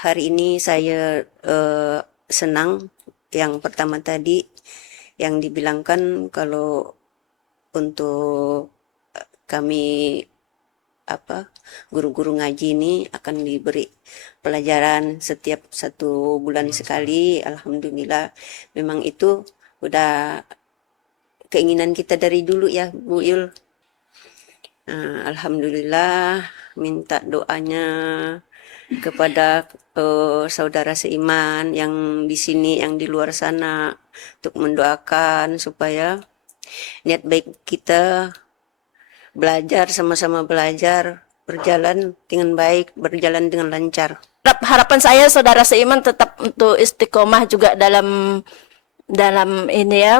hari ini saya senang yang pertama tadi yang dibilangkan kalau untuk kami guru-guru ngaji ini akan diberi pelajaran setiap 1 bulan sekali. Alhamdulillah, memang itu udah keinginan kita dari dulu ya Bu Yul. Alhamdulillah, minta doanya kepada saudara seiman yang di sini, yang di luar sana, untuk mendoakan supaya niat baik kita belajar, sama-sama belajar, berjalan dengan baik, berjalan dengan lancar. Harapan saya saudara seiman tetap untuk istiqomah juga dalam ini ya,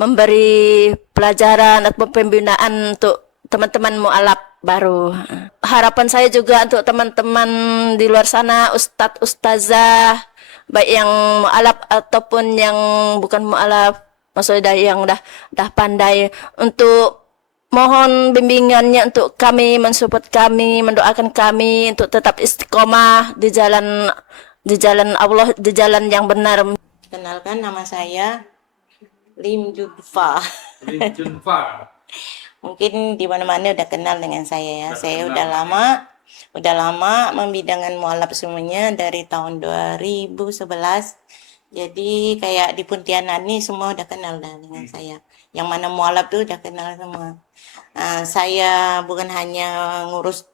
memberi pelajaran atau pembinaan untuk teman-teman mualaf baru. Harapan saya juga untuk teman-teman di luar sana, ustadz ustazah, baik yang mualaf ataupun yang bukan mualaf, maksudnya yang dah pandai, untuk mohon bimbingannya untuk kami, mensupport kami, mendoakan kami untuk tetap istiqomah di jalan Allah, di jalan yang benar. Kenalkan, nama saya Lim Junfa. Lim Junfa. Mungkin di mana-mana udah kenal dengan saya ya. Saya udah lama membidangan mualaf semuanya dari tahun 2011. Jadi kayak di Pontianak nih semua udah kenal dah dengan saya. Yang mana mualaf tuh udah kenal semua. Saya bukan hanya ngurus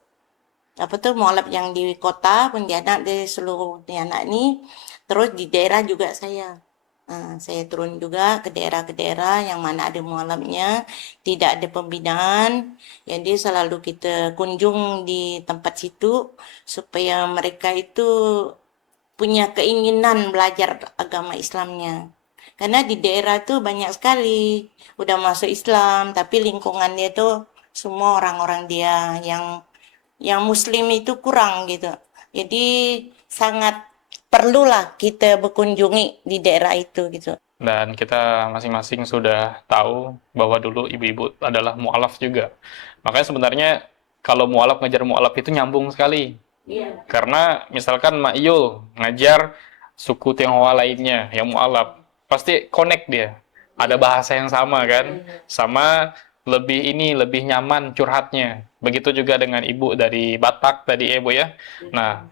mualaf yang di kota Pontianak, di seluruh Pontianak nih, terus di daerah juga saya turun juga ke daerah-daerah yang mana ada mualafnya, tidak ada pembinaan, jadi selalu kita kunjung di tempat situ supaya mereka itu punya keinginan belajar agama Islamnya. Karena di daerah tuh banyak sekali udah masuk Islam, tapi lingkungannya tuh semua orang-orang dia yang Muslim itu kurang gitu. Jadi sangat perlulah kita berkunjungi di daerah itu gitu. Dan kita masing-masing sudah tahu bahwa dulu ibu-ibu adalah mu'alaf juga. Makanya sebenarnya kalau mu'alaf ngajar mu'alaf itu nyambung sekali. Iya. Karena misalkan Mak Yul ngajar suku Tionghoa lainnya yang mu'alaf, pasti connect dia. Ada bahasa yang sama kan? Sama lebih nyaman curhatnya. Begitu juga dengan ibu dari Batak tadi ibu ya. Nah,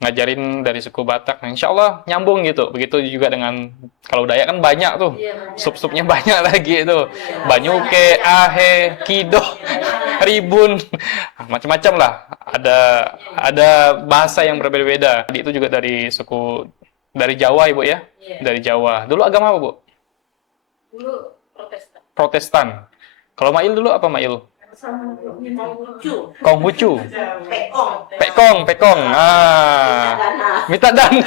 ngajarin dari suku Batak, nah, insya Allah nyambung gitu. Begitu juga dengan kalau Dayak kan banyak tuh, sub-subnya banyak lagi itu, Banyuke, Ahe, Kido, Ribun, macam-macam lah. Ada bahasa yang berbeda-beda. Itu juga dari suku dari Jawa ibu ya, dari Jawa. Dulu agama apa bu? Dulu Protestan. Protestan. Kalau Mail dulu apa Mail? Konghucu. Pekong. Minta dana.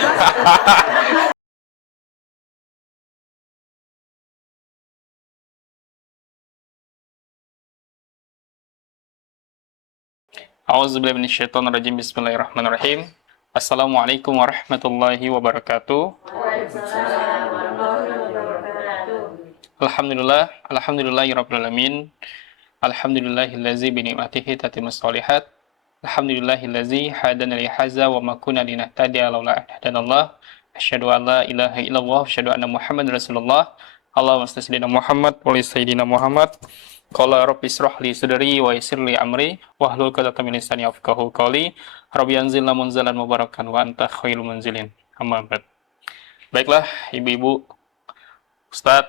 A'udzubillahi minasyaitonirrajim. Bismillahirrahmanirrahim. Assalamualaikum warahmatullahi wabarakatuh. Alhamdulillahirabbil alamin. Alhamdulillahillazi bi ni'matihi tatimmus shalihat. Alhamdulillahillazi hadana li hadza wa ma kunna linahtadiya laula an hadanallah. Asyhadu an la ilaha illallah wa asyhadu anna Muhammadar Rasulullah. Allahumma shalli sayyidina Muhammad wa li sayyidina Muhammad. Qala rabbi israh li sadri wa yassir li amri wahlul 'uqdatam min lisani yafqahu qawli. Rabbi anzilna munzalan mubarakan wa anta khairul munzilin. Amma ba'd. Baiklah ibu-ibu, ustadz,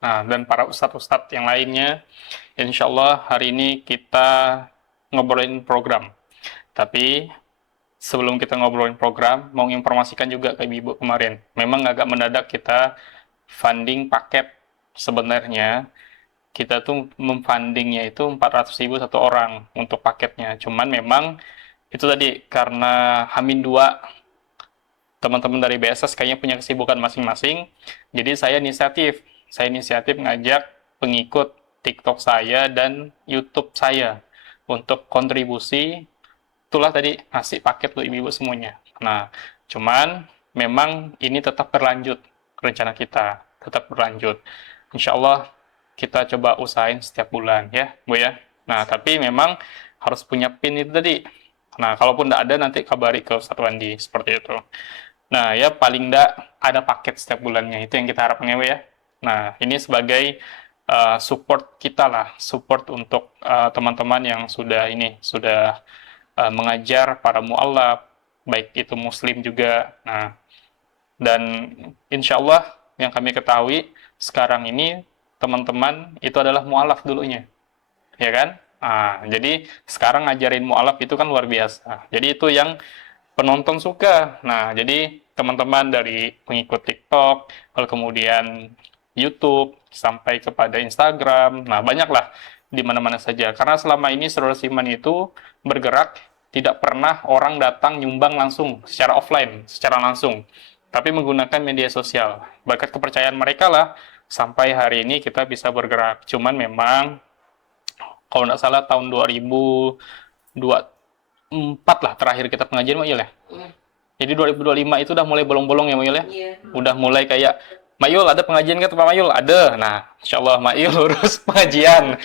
nah dan para ustadz-ustadz yang lainnya, insyaallah hari ini kita ngobrolin program. Tapi sebelum kita ngobrolin program, mau informasikan juga ke ibu-ibu kemarin. Memang agak mendadak kita funding paket. Sebenarnya kita tuh memfundingnya itu 400.000 satu orang untuk paketnya. Cuman memang itu tadi karena H-2 teman-teman dari BSS kayaknya punya kesibukan masing-masing. Jadi saya inisiatif ngajak pengikut TikTok saya dan YouTube saya untuk kontribusi. Itulah tadi ngasih paket untuk ibu-ibu semuanya. Nah, cuman memang ini tetap berlanjut, rencana kita tetap berlanjut. Insya Allah kita coba usahain setiap bulan ya Bu ya. Nah, tapi memang harus punya PIN itu tadi. Nah, kalaupun tidak ada, nanti kabari ke Ustadz Wandi, seperti itu. Nah, ya paling tidak ada paket setiap bulannya, itu yang kita harapkan ya. Nah, ini sebagai support kita lah, support untuk teman-teman yang sudah mengajar para mu'alaf, baik itu muslim juga. Nah, dan insya Allah yang kami ketahui sekarang ini teman-teman itu adalah mu'alaf dulunya, ya kan? Nah, jadi sekarang ngajarin mu'alaf itu kan luar biasa. Jadi itu yang penonton suka. Nah, jadi teman-teman dari pengikut TikTok, lalu kemudian YouTube, sampai kepada Instagram, nah banyaklah di mana-mana saja. Karena selama ini Saudara Siman itu bergerak, tidak pernah orang datang nyumbang langsung, secara offline, secara langsung. Tapi menggunakan media sosial. Berkat kepercayaan mereka lah, sampai hari ini kita bisa bergerak. Cuman memang, kalau tidak salah tahun 2024 lah terakhir kita pengajian, Mak Yul ya? Jadi 2025 itu udah mulai bolong-bolong ya, Mak Yul ya? Udah mulai kayak, Mak Yul ada pengajian nggak tuh Pak Mak Yul? Ada. Nah, insya Allah Mak Yul urus pengajian.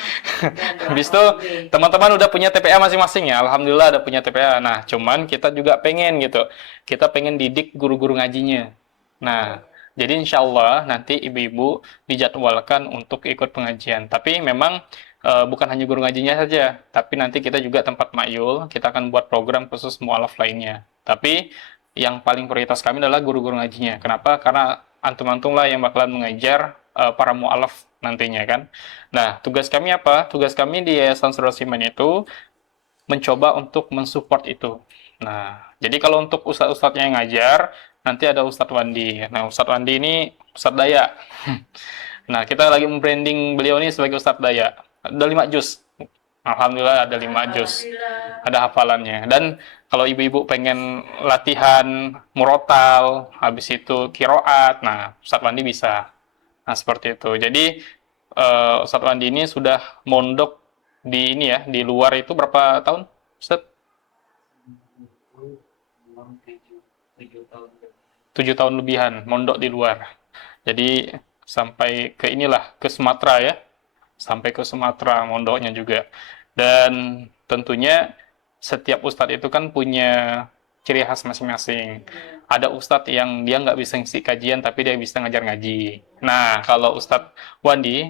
Habis itu teman-teman udah punya TPA masing-masing ya. Alhamdulillah ada punya TPA. Nah, cuman kita juga pengen gitu. Kita pengen didik guru-guru ngajinya. Nah, jadi insya Allah nanti ibu-ibu dijadwalkan untuk ikut pengajian. Tapi memang bukan hanya guru ngajinya saja. Tapi nanti kita juga tempat Mak Yul, kita akan buat program khusus mu'alaf lainnya. Tapi yang paling prioritas kami adalah guru-guru ngajinya. Kenapa? Karena antum-antum lah yang bakalan mengajar para mu'alaf nantinya kan. Nah, tugas kami apa? Tugas kami di Yayasan Saudara Siman itu mencoba untuk mensupport itu. Nah, jadi kalau untuk ustadz-ustadznya yang ngajar, nanti ada Ustadz Wandi. Nah, Ustadz Wandi ini Ustadz Daya. Nah, kita lagi membranding beliau ini sebagai Ustadz Daya. Ada 5 juz. Alhamdulillah ada 5 juz. Ada hafalannya. Dan kalau ibu-ibu pengen latihan murotal, habis itu kiroat, nah Ustadz Wandi bisa. Nah seperti itu. Jadi Ustadz Wandi ini sudah mondok di ini ya, di luar itu berapa tahun, Ustadz? 7 tahun lebihan mondok di luar. Jadi sampai ke inilah, ke Sumatera ya. Sampai ke Sumatera mondoknya juga. Dan tentunya setiap ustadz itu kan punya ciri khas masing-masing. Ada ustadz yang dia nggak bisa ngisi kajian, tapi dia bisa ngajar ngaji. Nah, kalau Ustadz Wandi,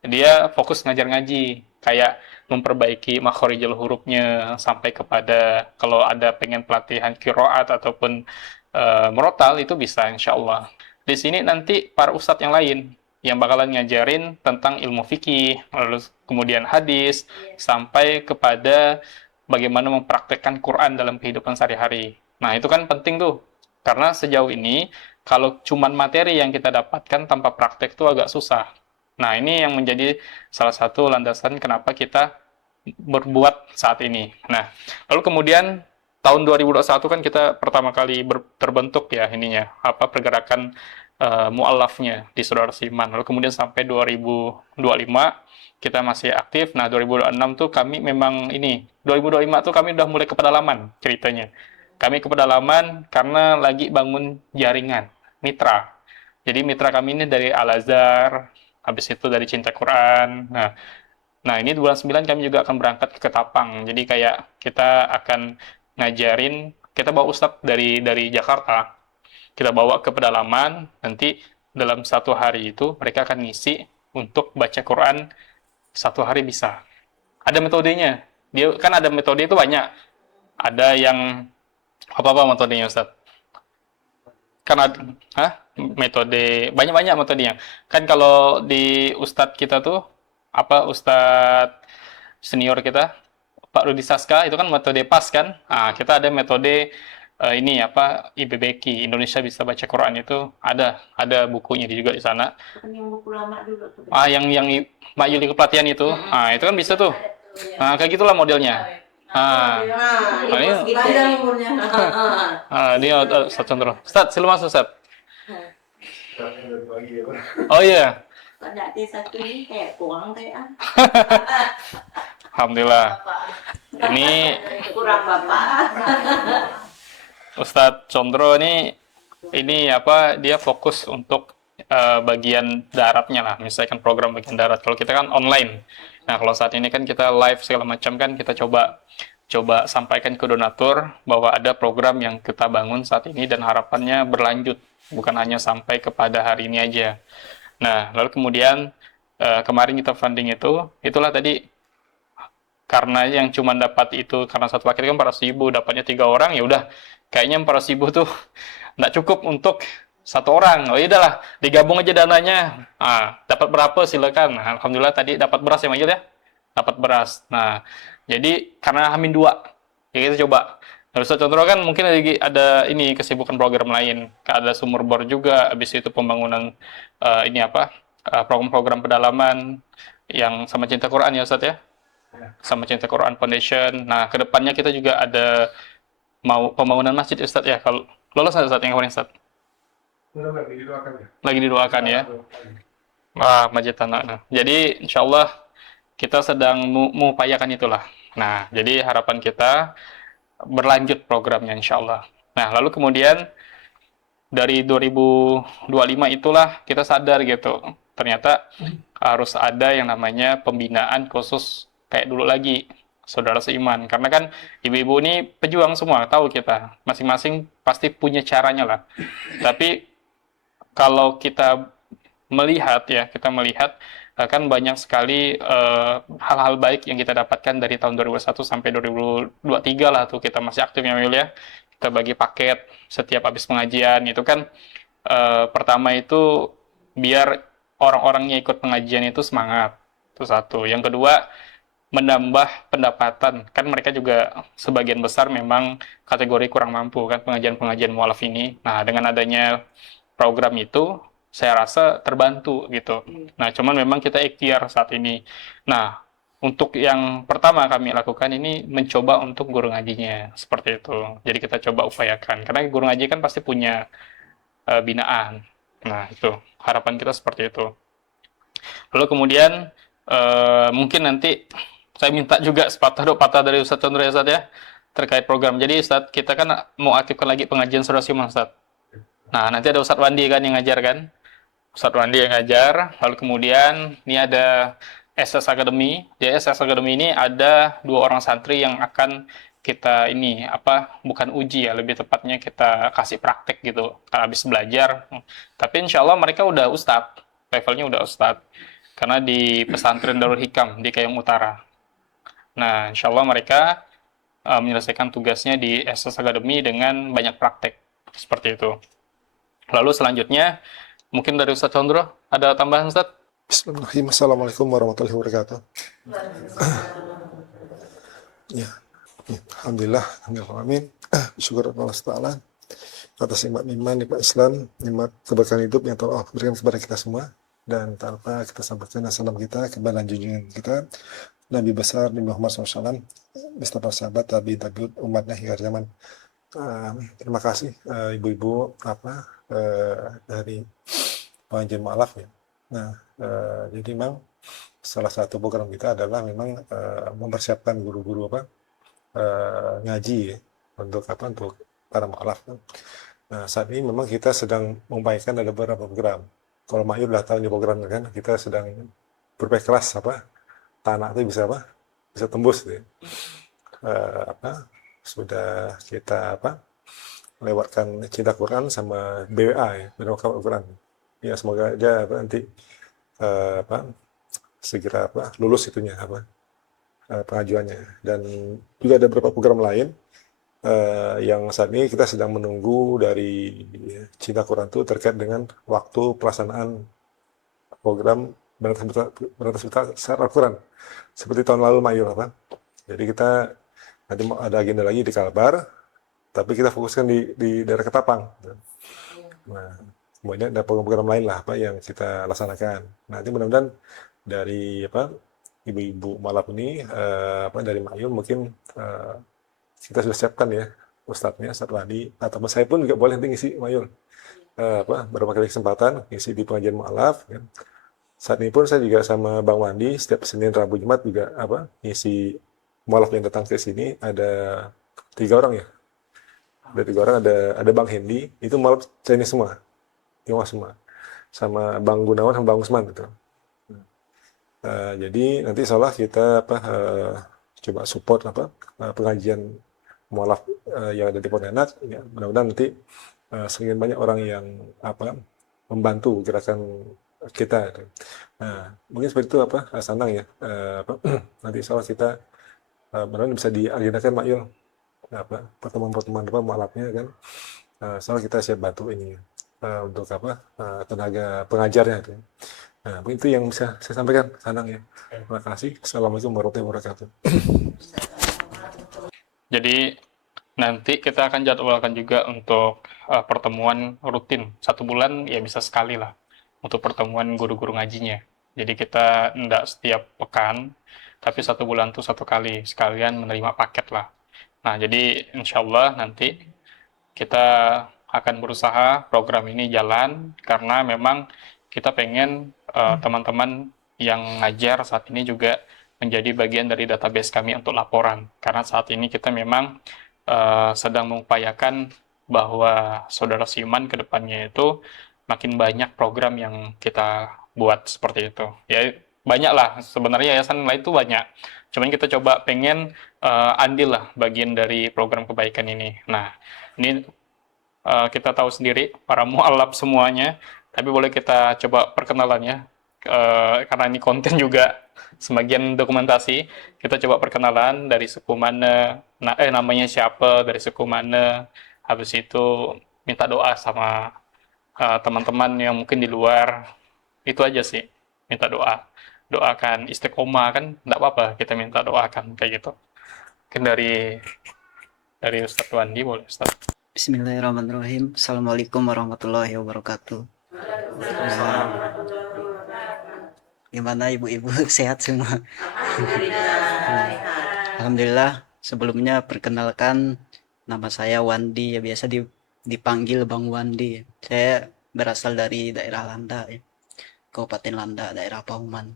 dia fokus ngajar ngaji. Kayak memperbaiki makhorijul hurufnya, sampai kepada kalau ada pengen pelatihan kiroat ataupun merotal, itu bisa insya Allah. Di sini nanti para ustadz yang lain, yang bakalan ngajarin tentang ilmu fikih, lalu kemudian hadis, sampai kepada bagaimana mempraktekkan Quran dalam kehidupan sehari-hari. Nah, itu kan penting tuh. Karena sejauh ini, kalau cuman materi yang kita dapatkan tanpa praktek itu agak susah. Nah, ini yang menjadi salah satu landasan kenapa kita berbuat saat ini. Nah, lalu kemudian tahun 2021 kan kita pertama kali terbentuk ya ininya, pergerakan mu'alafnya di Saudara Siman. Lalu kemudian sampai 2025 kita masih aktif. Nah, 2026 tuh kami memang 2025 tuh kami udah mulai ke pedalaman ceritanya. Kami ke pedalaman karena lagi bangun jaringan mitra. Jadi mitra kami ini dari Al-Azhar, habis itu dari Cinta Quran. Nah, ini bulan 9 kami juga akan berangkat ke Ketapang. Jadi kayak kita akan ngajarin, kita bawa ustadz dari Jakarta. Kita bawa ke pedalaman, nanti dalam 1 hari itu mereka akan ngisi untuk baca Quran 1 hari bisa. Ada metodenya. Dia kan ada metode itu banyak. Ada yang apa metodenya Ustaz? Kan ada metode banyak metodenya. Kan kalau di Ustadz kita tuh Ustadz senior kita Pak Rudi Saska itu kan metode PAS kan. Nah, kita ada metode IBBQ, Indonesia Bisa Baca Quran, itu ada bukunya juga di sana. Yang buku lama dulu tuh. Yang Mbak Yuli kepelatihan itu. Nah, itu kan bisa tuh. Nah, kayak gitulah modelnya. Ini Panjang umurnya. ini Ustaz contoh. Ustaz, silakan Ustaz. Oh iya. Pada satu ini kayak kurang kayak Alhamdulillah. Ini kurang bapak. Ustadz Condro ini dia fokus untuk bagian daratnya lah, misalkan program bagian darat. Kalau kita kan online. Nah, kalau saat ini kan kita live segala macam kan, kita coba coba sampaikan ke donatur bahwa ada program yang kita bangun saat ini dan harapannya berlanjut, bukan hanya sampai kepada hari ini aja. Nah, lalu kemudian kemarin kita funding itulah tadi, karena yang cuma dapat itu karena satu paket kan 400.000, dapatnya 3 orang, ya udah kayaknya 400.000 tuh nggak cukup untuk satu orang. Oh, ya udahlah, digabung aja dananya. Dapat berapa silakan. Nah, alhamdulillah tadi dapat beras ya Majid ya, dapat beras. Nah, jadi karena Hamin 2, ya kita coba. Nah, Ustaz contoh kan mungkin lagi ada ini kesibukan program lain, ada sumur bor juga, habis itu pembangunan ini apa program-program pedalaman yang sama Cinta Quran ya Ustaz ya, sama Cinta Quran Foundation. Nah, kedepannya kita juga ada mau pembangunan masjid Ustaz ya, kalau lolos nggak Ustaz yang kemarin Ustaz? Lagi didoakan ya. Lagi didoakan ya. Masjid Tanah. Nah, jadi insya Allah kita sedang mengupayakan itulah. Nah, jadi harapan kita berlanjut programnya insya Allah. Nah, lalu kemudian dari 2025 itulah kita sadar gitu, ternyata harus ada yang namanya pembinaan khusus kayak dulu lagi, saudara seiman. Karena kan ibu-ibu ini pejuang semua, tahu kita, masing-masing pasti punya caranya lah. Tapi kalau kita melihat kan banyak sekali hal-hal baik yang kita dapatkan dari tahun 2001 sampai 2023 lah tuh kita masih aktif ya Mil ya. Kita bagi paket setiap habis pengajian itu kan pertama itu biar orang-orangnya ikut pengajian itu semangat. Itu satu. Yang kedua, menambah pendapatan. Kan mereka juga sebagian besar memang kategori kurang mampu kan pengajian-pengajian mualaf ini. Nah, dengan adanya program itu saya rasa terbantu gitu. Nah, cuman memang kita ikhtiar saat ini. Nah, untuk yang pertama kami lakukan ini mencoba untuk guru ngajinya seperti itu. Jadi kita coba upayakan karena guru ngaji kan pasti punya binaan. Nah, itu harapan kita seperti itu. Lalu kemudian mungkin nanti saya minta juga sepatah dari Ustadz Chandra ya Ustadz ya terkait program. Jadi Ustadz kita kan mau aktifkan lagi pengajian Saudara Seiman Ustadz. Nah, nanti ada Ustadz Wandi kan yang ngajar kan? Ustadz Wandi yang ngajar, lalu kemudian ini ada SS Academy. Di SS Academy ini ada 2 orang santri yang akan kita ini bukan uji ya, lebih tepatnya kita kasih praktek gitu. Kan habis belajar, tapi insya Allah mereka udah ustadz, levelnya udah ustadz. Karena di pesantren Darul Hikam di Kayong Utara. Nah, insya Allah mereka menyelesaikan tugasnya di SS Academy dengan banyak praktek seperti itu. Lalu selanjutnya mungkin dari Ustadz Chandra ada tambahan Ustadz? Bismillahirrahmanirrahim. Assalamualaikum warahmatullahi wabarakatuh. Ya, alhamdulillah, amin. Syukur Allah Taala atas nikmat iman, nikmat Islam, nikmat keberkahan hidup yang telah Allah berikan kepada kita semua. Dan tanpa kita sampaikan salam kita kepada junjungan kita Nabi besar Nabi Muhammad SAW, beserta para sahabat, tabi'ut umatnya hingga zaman. Terima kasih ibu-ibu dari pengajian mualaf ya. Nah, jadi memang salah satu program kita adalah memang mempersiapkan guru-guru ngaji ya, untuk para mualaf. Nah, saat ini memang kita sedang mengupayakan ada beberapa program. Kalau Mak Yul udah tahu ini program kan, kita sedang berbagai kelas tanah itu bisa tembus ya. Sudah kita lewatkan Cinta Quran sama BWA ya, Bernama Quran. Ya semoga aja nanti segera lulus itunya pengajuannya. Dan juga ada beberapa program lain yang saat ini kita sedang menunggu dari Cinta Quran itu terkait dengan waktu pelaksanaan program berantas secara Al-Quran seperti tahun lalu Mayul Jadi kita nanti ada agenda lagi di Kalbar, tapi kita fokuskan di daerah Ketapang. Nah, kemudian ada program-program lain lah yang kita laksanakan. Nanti mudah-mudahan dari ibu-ibu malam ini dari Mayul mungkin kita sudah siapkan ya Ustadznya, Ustadz Wadi, atau saya pun juga boleh nanti ngisi Mayul beberapa kali kesempatan ngisi di pengajian mualaf kan. Saat ini pun saya juga sama Bang Wandi setiap Senin, Rabu, Jumat juga ngisi mualaf yang datang ke sini. Ada 3 orang ya, ada 3 orang, ada Bang Hendi itu mualaf Chinese semua, Tionghoa semua, sama Bang Gunawan sama Bang Usman gitu. Jadi nanti insya Allah kita coba support pengajian mualaf yang ada di Pontianak. Ya, mudah-mudahan nanti semakin banyak orang yang membantu gerakan kita. Nah, mungkin seperti itu Sanang ya. Nanti insya Allah kita mudah-mudahan bisa diagendakan Mak Yul pertemuan-pertemuan mualafnya kan. Insya Allah kita siap bantu ini untuk tenaga pengajarnya itu. Nah, mungkin itu yang bisa saya sampaikan, Sanang ya. Terima kasih. Assalamualaikum warahmatullahi wabarakatuh. Jadi nanti kita akan jadwalkan juga untuk pertemuan rutin 1 bulan ya bisa sekali lah untuk pertemuan guru-guru ngajinya. Jadi kita enggak setiap pekan, tapi 1 bulan tuh 1 kali sekalian menerima paket lah. Nah jadi insya Allah nanti kita akan berusaha program ini jalan karena memang kita pengen teman-teman yang ngajar saat ini juga menjadi bagian dari database kami untuk laporan. Karena saat ini kita memang sedang mengupayakan bahwa saudara seiman ke depannya itu makin banyak program yang kita buat seperti itu. Ya banyak lah, sebenarnya yayasan lain itu banyak. Cuman kita coba pengen andil lah bagian dari program kebaikan ini. Nah, ini kita tahu sendiri, para mualaf semuanya, tapi boleh kita coba perkenalannya. Karena ini konten juga sebagian dokumentasi, kita coba perkenalan dari suku mana, namanya siapa, dari suku mana, habis itu minta doa sama teman-teman yang mungkin di luar, itu aja sih, minta doa, doakan istiqomah kan, enggak apa-apa kita minta doakan kayak gitu. Mungkin dari Ustadz Wandi boleh Ustadz. Bismillahirrahmanirrahim. Assalamualaikum warahmatullahi wabarakatuh. Gimana ibu-ibu sehat semua? Alhamdulillah. Sebelumnya perkenalkan, nama saya Wandi, ya biasa dipanggil Bang Wandi. Saya berasal dari daerah Landa, ya. Kabupaten Landa, daerah Pauman.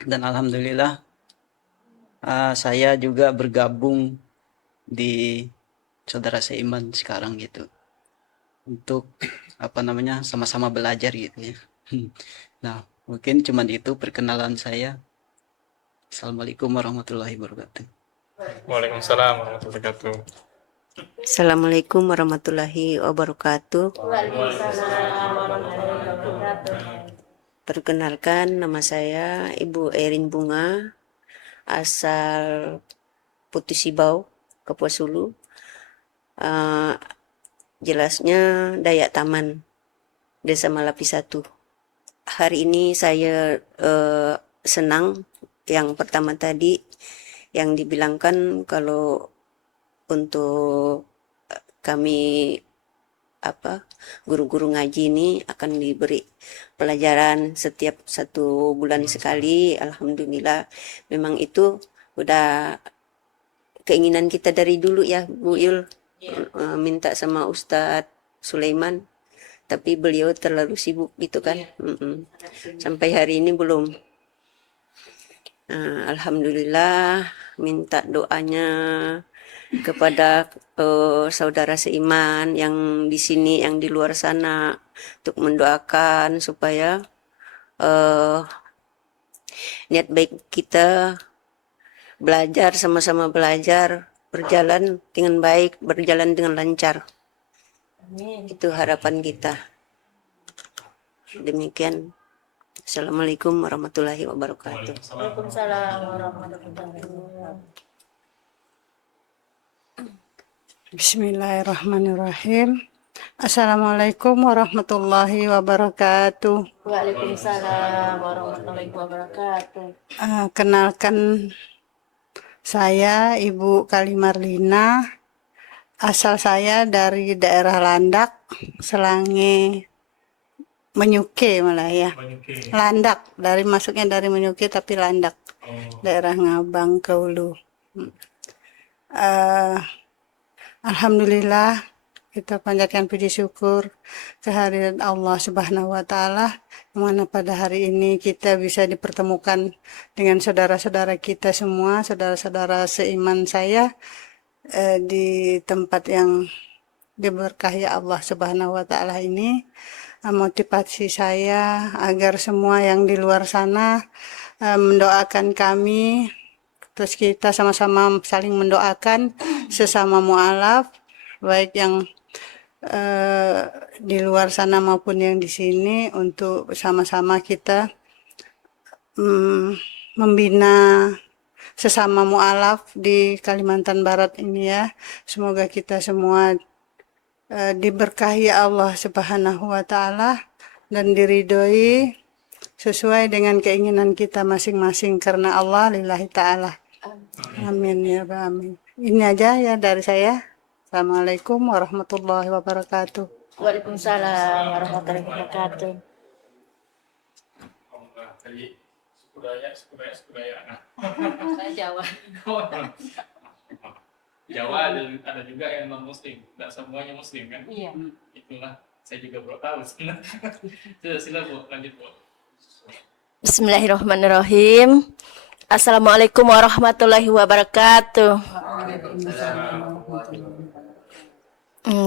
Dan alhamdulillah saya juga bergabung di saudara seiman sekarang gitu. Untuk sama-sama belajar gitu ya. Nah, mungkin cuman itu perkenalan saya. Assalamualaikum warahmatullahi wabarakatuh. Waalaikumsalam warahmatullahi wabarakatuh. Assalamualaikum warahmatullahi wabarakatuh. Perkenalkan, nama saya Ibu Erin Bunga, asal Putusibau, Kapuas Hulu. Jelasnya Dayak Taman, Desa Malapi 1. Hari ini saya senang yang pertama tadi yang dibilangkan kalau untuk kami guru-guru ngaji ini akan diberi pelajaran setiap 1 bulan sekali. Alhamdulillah, memang itu udah keinginan kita dari dulu ya Bu Yul. Minta sama Ustadz Sulaiman, tapi beliau terlalu sibuk gitu kan. Sampai hari ini belum. Alhamdulillah, minta doanya kepada saudara seiman yang di sini, yang di luar sana, untuk mendoakan supaya niat baik kita belajar, sama-sama belajar, berjalan dengan baik, berjalan dengan lancar. Itu harapan kita. Demikian. Assalamualaikum warahmatullahi wabarakatuh. Waalaikumsalam warahmatullahi wabarakatuh. Bismillahirrahmanirrahim. Assalamualaikum warahmatullahi wabarakatuh. Waalaikumsalam warahmatullahi wabarakatuh. Kenalkan, saya Ibu Kalimarlina. Asal saya dari daerah Landak, Selange, Menyuke malah ya. Landak, masuknya dari Menyuke tapi Landak. Daerah Ngabang Keulu. Alhamdulillah, kita panjatkan puji syukur kehadiran Allah Subhanahu wa Ta'ala, yang mana pada hari ini kita bisa dipertemukan dengan saudara-saudara kita semua, saudara-saudara seiman saya, di tempat yang diberkahi Allah Subhanahu wa Ta'ala ini. Motivasi saya agar semua yang di luar sana mendoakan kami Terus kita sama-sama saling mendoakan sesama mualaf, baik yang di luar sana maupun yang di sini, untuk sama-sama kita membina sesama mualaf di Kalimantan Barat ini ya. Semoga kita semua diberkahi Allah Subhanahu wa taala dan diridhoi sesuai dengan keinginan kita masing-masing karena Allah lillahi taala. Amin ya Rabbal alamin. Ini aja ya dari saya. Assalamualaikum warahmatullahi wabarakatuh. Waalaikumsalam warahmatullahi wabarakatuh. Saya Jawa. Jawa ada juga yang non muslim, tidak semuanya muslim kan? Iya. Itulah saya juga baru tahu sebenarnya. Sila Bu, lanjut Bu. Bismillahirrahmanirrahim. Assalamualaikum warahmatullahi wabarakatuh.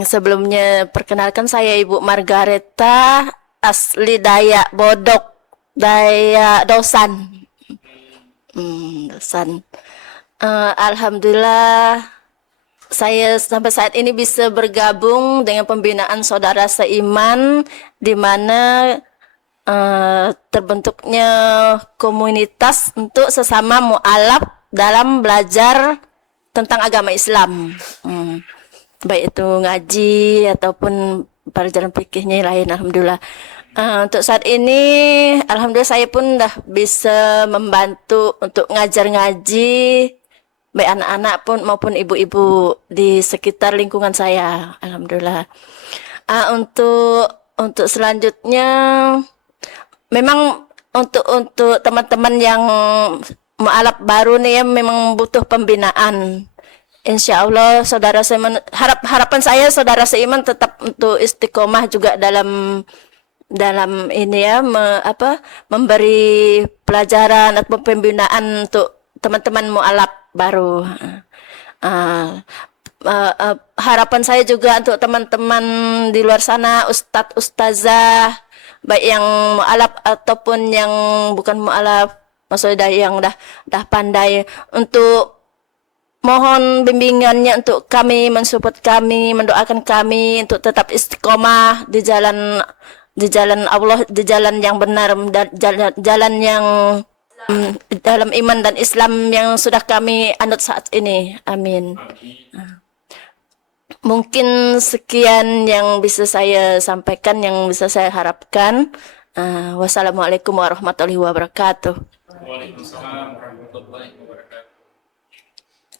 Sebelumnya perkenalkan saya Ibu Margareta, asli Dayak Bodok, Dayak Dosan. Dosan. Alhamdulillah saya sampai saat ini bisa bergabung dengan pembinaan saudara seiman, di mana terbentuknya komunitas untuk sesama mualaf dalam belajar tentang agama Islam. Baik itu ngaji ataupun pelajaran fikihnya lain. Alhamdulillah. Untuk saat ini, alhamdulillah saya pun dah bisa membantu untuk ngajar ngaji, baik anak-anak pun maupun ibu-ibu di sekitar lingkungan saya. Alhamdulillah. Untuk selanjutnya, memang untuk teman-teman yang mualaf baru nih ya, memang butuh pembinaan. Insya Allah saudara seiman, harapan saya saudara seiman tetap untuk istiqomah juga dalam ini ya, memberi pelajaran atau pembinaan untuk teman-teman mualaf baru. Harapan saya juga untuk teman-teman di luar sana, ustadz ustazah, baik yang mualaf ataupun yang bukan mualaf, maksudnya yang dah pandai, untuk mohon bimbingannya untuk kami, mensupport kami, mendoakan kami untuk tetap istiqomah di jalan Allah, di jalan yang benar, jalan yang dalam iman dan Islam yang sudah kami anut saat ini. Amin. Mungkin sekian yang bisa saya sampaikan, yang bisa saya harapkan. Wassalamualaikum warahmatullahi wabarakatuh. Waalaikumsalam warahmatullahi wabarakatuh.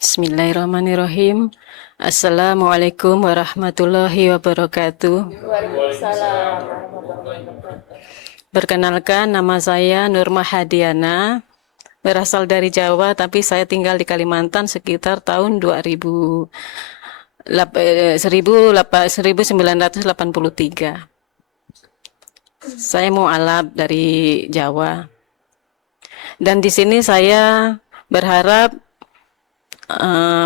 Bismillahirrahmanirrahim. Assalamualaikum warahmatullahi wabarakatuh. Waalaikumsalam. Perkenalkan, nama saya Nurma Hadiana, berasal dari Jawa tapi saya tinggal di Kalimantan sekitar tahun 1983. Saya mualaf dari Jawa. Dan di sini saya berharap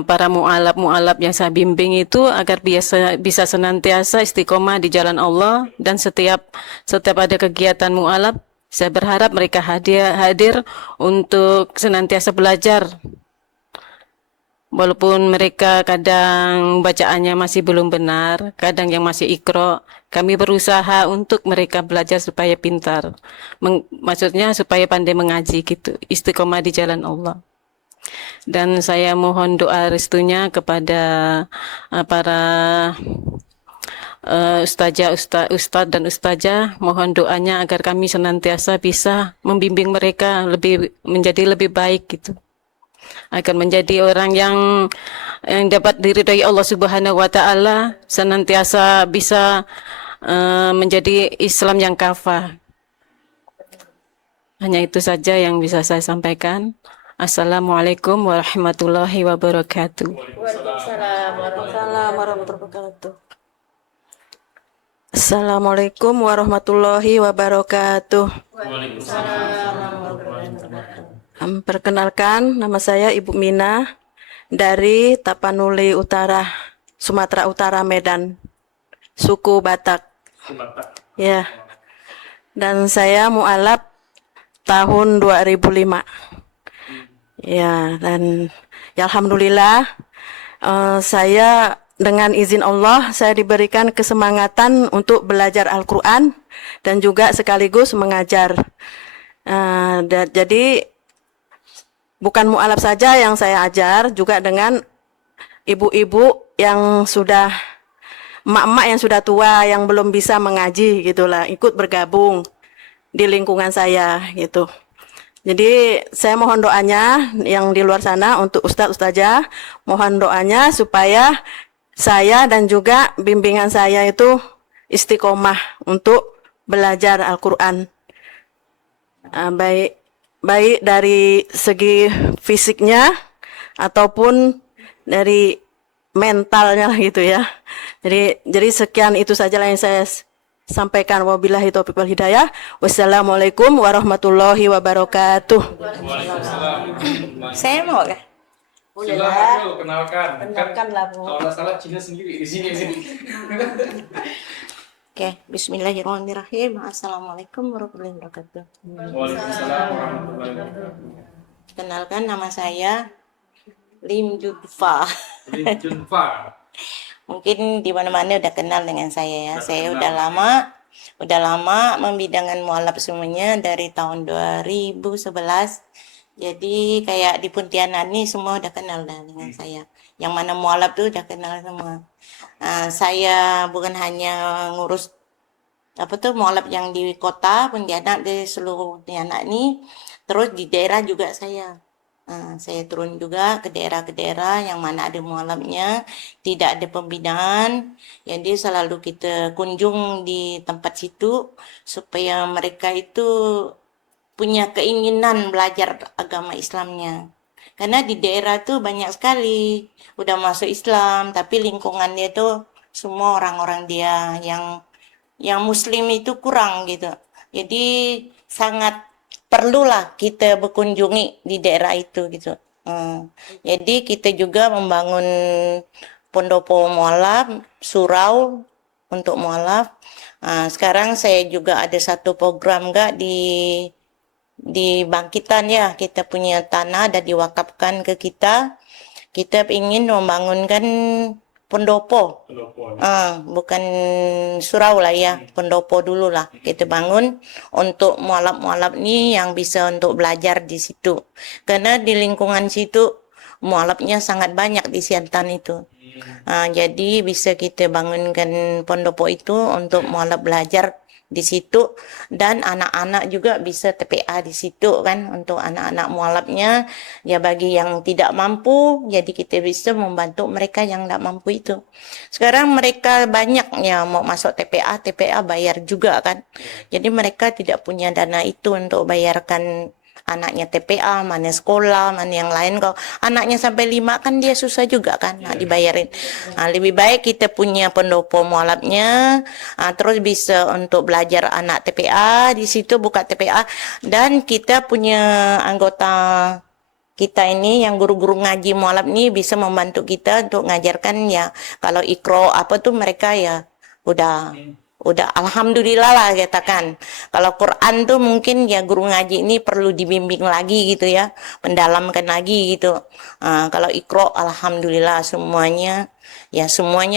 para mualaf yang saya bimbing itu agar bisa senantiasa istiqomah di jalan Allah, dan setiap ada kegiatan mualaf, saya berharap mereka hadir untuk senantiasa belajar. Walaupun mereka kadang bacaannya masih belum benar, kadang yang masih iqra, kami berusaha untuk mereka belajar supaya pintar. Maksudnya supaya pandai mengaji gitu, istiqomah di jalan Allah. Dan saya mohon doa restunya kepada para ustadz dan ustazah, mohon doanya agar kami senantiasa bisa membimbing mereka menjadi lebih baik gitu, agar menjadi orang yang dapat diridhai Allah Subhanahu wa taala, senantiasa bisa menjadi Islam yang kafah. Hanya itu saja yang bisa saya sampaikan. Assalamualaikum warahmatullahi wabarakatuh. Waalaikumsalam warahmatullahi wabarakatuh. Assalamualaikum warahmatullahi wabarakatuh. Perkenalkan, nama saya Ibu Mina dari Tapanuli Utara, Sumatera Utara, Medan, suku Batak. Ya. Dan saya mualaf tahun 2005. Ya, dan ya alhamdulillah saya dengan izin Allah saya diberikan kesemangatan untuk belajar Al-Quran dan juga sekaligus mengajar. Jadi bukan mu'alaf saja yang saya ajar, juga dengan ibu-ibu yang sudah emak-emak yang sudah tua yang belum bisa mengaji gitulah, ikut bergabung di lingkungan saya gitu. Jadi saya mohon doanya yang di luar sana untuk Ustadz Ustazah, mohon doanya supaya saya dan juga bimbingan saya itu istiqomah untuk belajar Al-Quran. Baik dari segi fisiknya ataupun dari mentalnya gitu ya. Jadi sekian itu sajalah yang saya sampaikan. Wabillahi taufiq wal hidayah. Wassalamualaikum warahmatullahi wabarakatuh. Saya mau kah? Silakan, kenalkan. Kenalkanlah, Bu. Kalau nggak salah Cina sendiri di sini. Oke, bismillahirrahmanirrahim. Assalamualaikum warahmatullahi wabarakatuh. Waalaikumsalam warahmatullahi wabarakatuh. Kenalkan, nama saya Lim Judfa. Lim Junfa. Mungkin di mana-mana udah kenal dengan saya ya. Saya udah lama membidangkan mualaf semuanya dari tahun 2011. Jadi kayak di Pontianak nih semua udah kenal dah dengan saya. Yang mana mualaf tuh udah kenal semua. Saya bukan hanya ngurus mualaf yang di kota Pontianak, di seluruh Pontianak nih, terus di daerah juga saya. Saya turun juga ke daerah-daerah yang mana ada mualafnya, tidak ada pembinaan, jadi selalu kita kunjung di tempat situ supaya mereka itu punya keinginan belajar agama Islamnya. Karena di daerah tuh banyak sekali udah masuk Islam, tapi lingkungannya itu semua orang-orang dia yang Muslim itu kurang gitu. Jadi sangat perlulah kita berkunjungi di daerah itu gitu. Jadi kita juga membangun pendopo mualaf, surau untuk mualaf. Sekarang saya juga ada satu program di Bangkitan ya, kita punya tanah dan diwakafkan ke kita. Kita ingin membangunkan pendopo, bukan surau lah ya, pendopo dulu lah kita bangun untuk mualaf-mualaf nih yang bisa untuk belajar di situ. Karena di lingkungan situ mualafnya sangat banyak di Siantan itu. Jadi bisa kita bangunkan pendopo itu untuk mualaf belajar di situ, dan anak-anak juga bisa TPA di situ kan, untuk anak-anak mualafnya ya. Bagi yang tidak mampu, jadi kita bisa membantu mereka yang tidak mampu itu. Sekarang mereka banyak ya mau masuk TPA bayar juga kan, jadi mereka tidak punya dana itu untuk bayarkan anaknya TPA, mana sekolah, mana yang lain. Kalau anaknya sampai 5 kan dia susah juga kan dibayarin. Lebih baik kita punya pendopo mualafnya, terus bisa untuk belajar anak TPA di situ, buka TPA, dan kita punya anggota kita ini yang guru-guru ngaji mualaf ini bisa membantu kita untuk ngajarkan ya. Kalau ikro apa tuh mereka ya udah alhamdulillah lah katakan. Kalau Quran tuh mungkin ya guru ngaji ini perlu dibimbing lagi gitu ya, mendalamkan lagi gitu. Kalau ikro alhamdulillah semuanya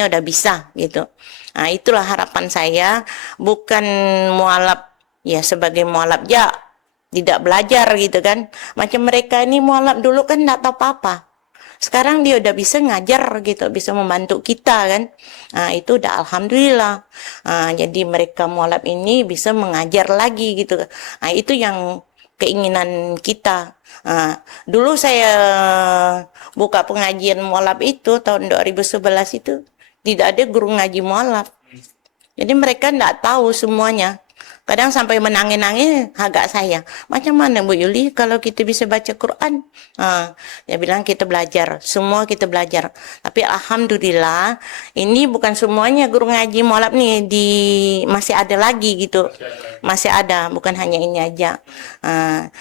udah bisa gitu. Itulah harapan saya, bukan mualaf ya sebagai mualaf ya tidak belajar gitu kan. Macam mereka ini mualaf dulu kan enggak tahu apa-apa. Sekarang dia udah bisa ngajar gitu, bisa membantu kita kan. Itu udah alhamdulillah. Jadi mereka mualaf ini bisa mengajar lagi gitu. Itu yang keinginan kita. Dulu saya buka pengajian mualaf itu tahun 2011 itu tidak ada guru ngaji mualaf. Jadi mereka enggak tahu semuanya. Kadang sampai menangis-nangis agak saya. Macam mana Bu Yuli kalau kita bisa baca Quran? Dia bilang kita belajar, semua kita belajar. Tapi alhamdulillah ini bukan semuanya guru ngaji mualaf nih, masih ada lagi gitu. Masih ada, bukan hanya ini aja.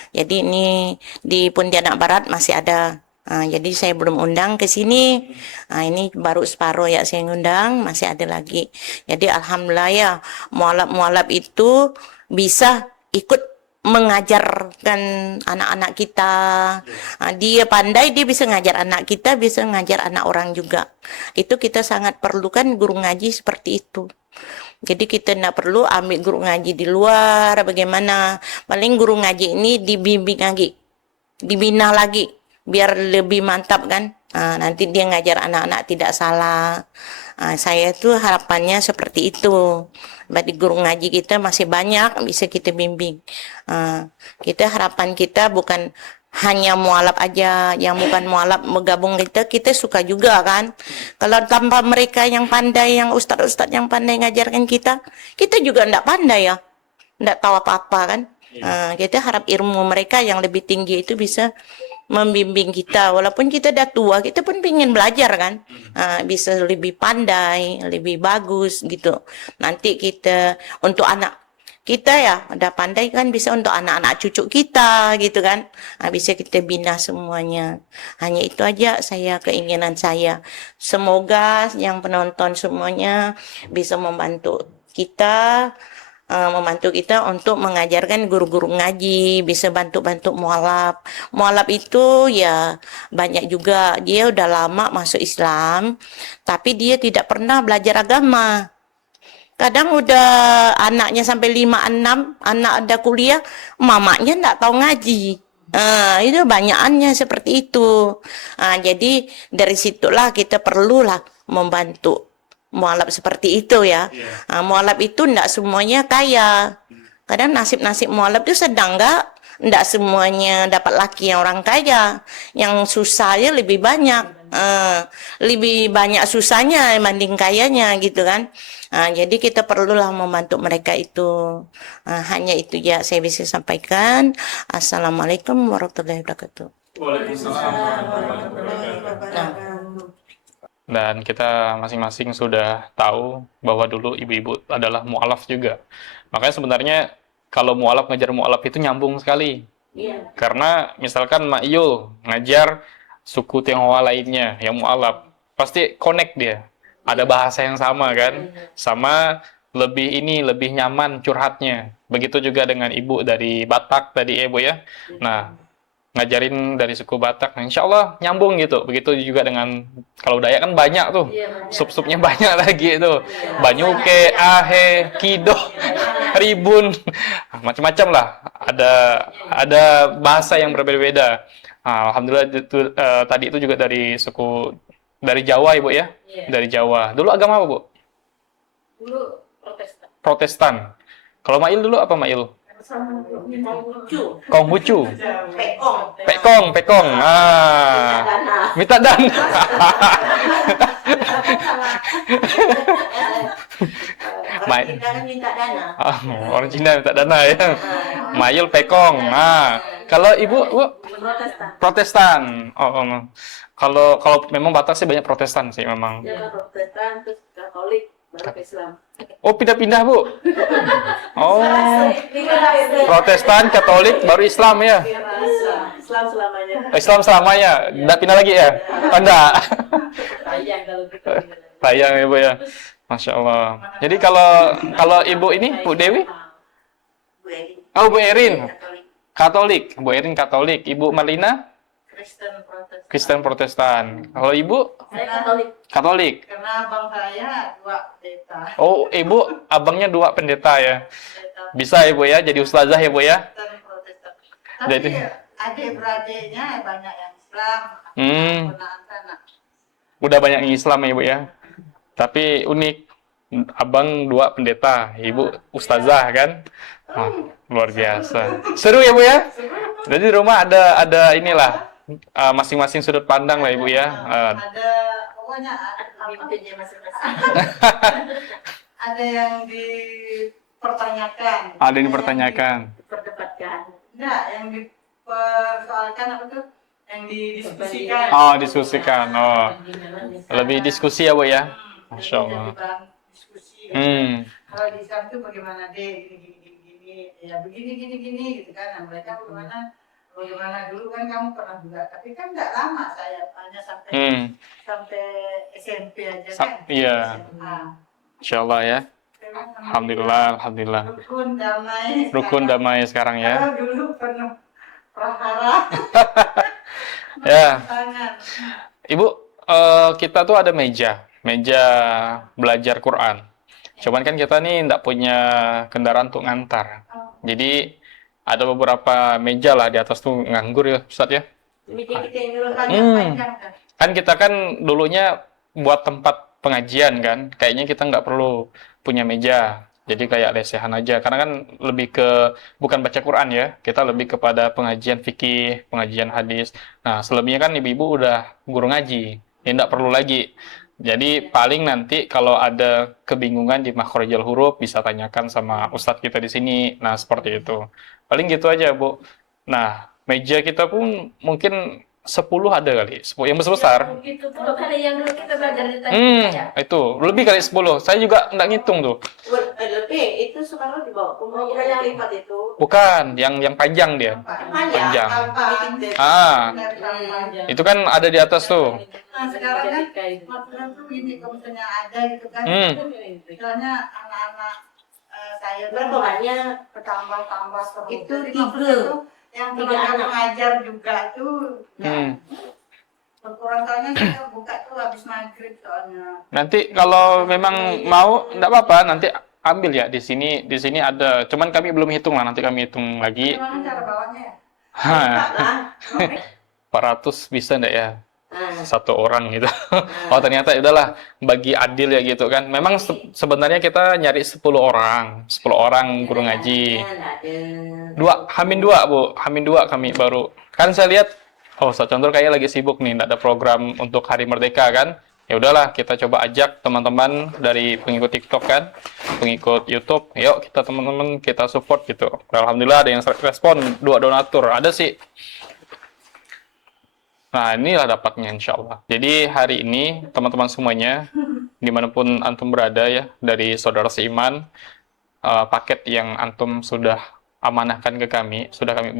Jadi ini di Pontianak Barat masih ada. Jadi saya belum undang ke sini. Ini baru separuh ya saya ngundang, masih ada lagi. Jadi alhamdulillah ya mualaf-mualaf itu bisa ikut mengajarkan anak-anak kita. Dia pandai, dia bisa ngajar anak kita, bisa ngajar anak orang juga. Itu kita sangat perlukan guru ngaji seperti itu. Jadi kita tidak perlu ambil guru ngaji di luar, bagaimana. Paling guru ngaji ini dibimbing lagi, dibina lagi, biar lebih mantap kan. Nanti dia ngajar anak-anak tidak salah. Saya tuh harapannya seperti itu. Berarti guru ngaji kita masih banyak, bisa kita bimbing. Kita harapan kita bukan hanya mualaf aja, yang bukan mualaf bergabung kita suka juga kan. Kalau tanpa mereka yang pandai, yang ustadz-ustadz yang pandai ngajarkan kita juga enggak pandai ya, enggak tahu apa-apa kan. Kita harap ilmu mereka yang lebih tinggi itu bisa membimbing kita, walaupun kita udah tua, kita pun pengen belajar kan, bisa lebih pandai, lebih bagus gitu. Nanti kita untuk anak kita ya udah pandai kan, bisa untuk anak-anak cucu kita gitu kan, bisa kita bina semuanya. Hanya itu aja keinginan saya. Semoga yang penonton semuanya bisa membantu kita untuk mengajarkan guru-guru ngaji, bisa bantu-bantu mualaf. Mualaf itu ya banyak juga, dia udah lama masuk Islam, tapi dia tidak pernah belajar agama. Kadang udah anaknya sampai 5-6, anak ada kuliah, mamanya enggak tahu ngaji. Itu banyakannya seperti itu. Jadi dari situlah kita perlulah membantu mualaf seperti itu ya. Mualaf itu enggak semuanya kaya. Kadang nasib-nasib mualaf itu sedang enggak semuanya dapat laki yang orang kaya. Yang susahnya lebih banyak. Lebih banyak susahnya dibanding kayanya gitu kan. Jadi kita perlulah membantu mereka itu. Hanya itu ya saya bisa sampaikan. Assalamualaikum warahmatullahi wabarakatuh. Waalaikumsalam warahmatullahi wabarakatuh. Dan kita masing-masing sudah tahu bahwa dulu ibu-ibu adalah mu'alaf juga. Makanya sebenarnya kalau mu'alaf ngajar mu'alaf itu nyambung sekali. Karena misalkan Mak Yul ngajar suku Tionghoa lainnya yang mu'alaf, pasti connect dia. Ada bahasa yang sama kan? Sama lebih nyaman curhatnya. Begitu juga dengan ibu dari Batak tadi ya Bu ya. Nah, ngajarin dari suku Batak, nah, insya Allah nyambung gitu. Begitu juga dengan kalau Dayak kan banyak tuh, sub-subnya banyak lagi itu, Banyuke, Ahe, Kido, Ribun, macam-macam lah. Ada bahasa yang berbeda-beda. Alhamdulillah itu, tadi itu juga dari suku dari Jawa Ibu ya, dari Jawa. Dulu agama apa Bu? Dulu Protestan. Protestan. Kalau Mail dulu apa Mail? Konghucu. Pekong. Minta dana. Orang Cina minta dana ya. Mayul Pekong. Kalau Ibu, Bu? Protestan. Kalau memang Batak sih banyak Protestan sih memang. Ya, Protestan terus Katolik baru ke Islam. Oh, pindah-pindah, Bu. Oh. Protestan, Katolik, baru Islam ya. Islam selamanya. Islam selamanya. Enggak pindah lagi ya? Oh, enggak. Sayang kalau gitu. Sayang ya, Bu ya. Masya Allah. Jadi kalau Ibu ini, Bu Dewi? Oh, Bu Erin. Katolik. Bu Erin Katolik. Ibu Marlina? Kristen Protestan. Kalau Ibu? Saya Katolik. Katolik. Karena abang saya 2 pendeta. Oh, Ibu abangnya 2 pendeta ya. Bisa Ibu ya, jadi ustazah ya Bu ya. Protestan. Jadi adik-beradiknya banyak yang Islam. Udah banyak yang Islam ya Ibu ya. Tapi unik, abang 2 pendeta, Ibu ustazah kan. Luar biasa. Seru ya Bu ya. Jadi di rumah ada inilah masing-masing sudut pandang lah Ibu ya. Pokoknya Pemimpinnya masing-masing. ada yang dipertanyakan. Ada yang dipertanyakan. Perdebatkan. Enggak, yang dipersoalkan apa tuh? Yang didiskusikan. Oh, diskusikan. Oh. Lebih diskusi ya Bu ya. Masya Allah. Diskusi. Kalau di Islam tuh bagaimana deh, gini, ya begini gitu kan. Nah, mereka bagaimana dulu kan kamu pernah juga, tapi kan nggak lama saya hanya sampai SMP aja kan. Iya. Insya Allah ya. Ke Alhamdulillah, alhamdulillah. Rukun damai. Rukun damai sekarang ya. Kalau dulu penuh prahara. Ya, Tangan. Ibu, kita tuh ada meja belajar Quran. Cuman kan kita nih nggak punya kendaraan untuk ngantar. Jadi ada beberapa meja lah di atas tuh nganggur ya, Ustadz ya. Meja kita yang dulu kan Hmm. panjang kan. Kan kita kan dulunya buat tempat pengajian kan, kayaknya kita nggak perlu punya meja. Jadi kayak lesehan aja, karena kan lebih ke bukan baca Quran ya, kita lebih kepada pengajian fikih, pengajian hadis. Nah, selebihnya kan ibu-ibu udah guru ngaji, ya nggak perlu lagi. Jadi paling nanti kalau ada kebingungan di makhrajul huruf bisa tanyakan sama ustadz kita di sini. Nah, seperti itu. Paling gitu aja, Bu. Nah, meja kita pun mungkin 10 ada kali, 10 yang besar. Itu tuh kali yang dulu kita belajar di tadi ya. Itu lebih kali 10. Saya juga nggak ngitung tuh. Lebih, itu sekarang dibawa ke Oh, bukan yang lipat itu. Bukan, yang panjang dia. Panjang. Itu kan ada di atas tuh. Nah sekarang kan makanan tuh gini, kalau misalnya ada gitu kan, misalnya anak-anak saya tuh Berapa banyak? bertambah-tambah Itu Jadi 3. maksudnya tuh yang Tiga tenaga anak. pengajar juga tuh berkurang soalnya kita buka tuh habis maghrib soalnya. Nanti kalau memang mau, nggak apa-apa. Nanti ambil ya di sini. Di sini ada. Cuman kami belum hitung lah. Nanti kami hitung lagi. Gimana cara bawanya ya? Hah. 400 bisa nggak ya? Satu orang gitu. Oh ternyata udahlah bagi adil ya gitu kan. Memang sebenarnya kita nyari 10 orang guru ngaji. Hamin dua Bu, Hamin 2 kami baru. Kan saya lihat, oh Ustaz Contor kayak lagi sibuk nih, nggak ada program untuk Hari Merdeka kan. Ya udahlah kita coba ajak teman-teman dari pengikut TikTok kan, pengikut YouTube. Yuk kita teman-teman kita support gitu. Alhamdulillah ada yang respon 2 donatur. Ada sih. Nah, inilah dapatnya insya Allah. Jadi hari ini teman-teman semuanya, dimanapun antum berada ya, dari saudara seiman, paket yang antum sudah amanahkan ke kami, sudah kami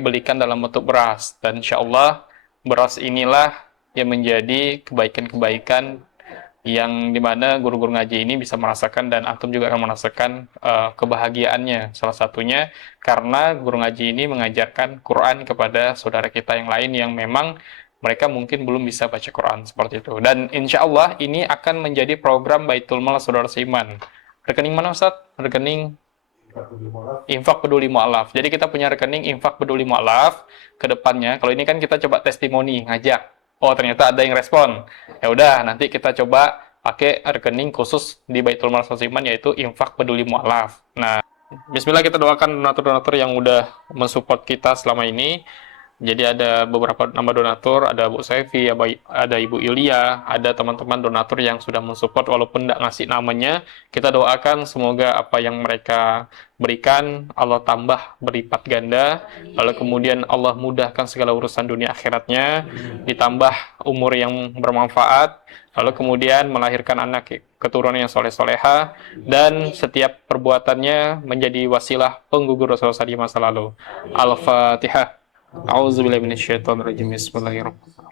belikan dalam bentuk beras. Dan insya Allah beras inilah yang menjadi kebaikan-kebaikan yang dimana guru-guru ngaji ini bisa merasakan dan antum juga akan merasakan kebahagiaannya. Salah satunya karena guru ngaji ini mengajarkan Quran kepada saudara kita yang lain yang memang mereka mungkin belum bisa baca Quran seperti itu. Dan insya Allah ini akan menjadi program Baitul Mal Saudara Seiman. Rekening mana Ustaz? Rekening Infak Peduli Mu'alaf. Jadi kita punya rekening Infak Peduli Mu'alaf ke depannya. Kalau ini kan kita coba testimoni, ngajak. Oh ternyata ada yang respon. Ya udah nanti kita coba pakai rekening khusus di Baitul Mal Sosiman yaitu Infak Peduli Mu'alaf. Nah, bismillah kita doakan donatur-donatur yang udah mensupport kita selama ini. Jadi ada beberapa nama donatur, ada Bu Saifi, ada Ibu Ilya, ada teman-teman donatur yang sudah mensupport walaupun tidak ngasih namanya. Kita doakan semoga apa yang mereka berikan Allah tambah berlipat ganda, lalu kemudian Allah mudahkan segala urusan dunia akhiratnya, ditambah umur yang bermanfaat, lalu kemudian melahirkan anak keturunan yang soleh-soleha, dan setiap perbuatannya menjadi wasilah penggugur dosa-dosa di masa lalu. Al-Fatihah. A'udzubillahi minasyaitonirrajim. Bismillahirrahmanirrahim.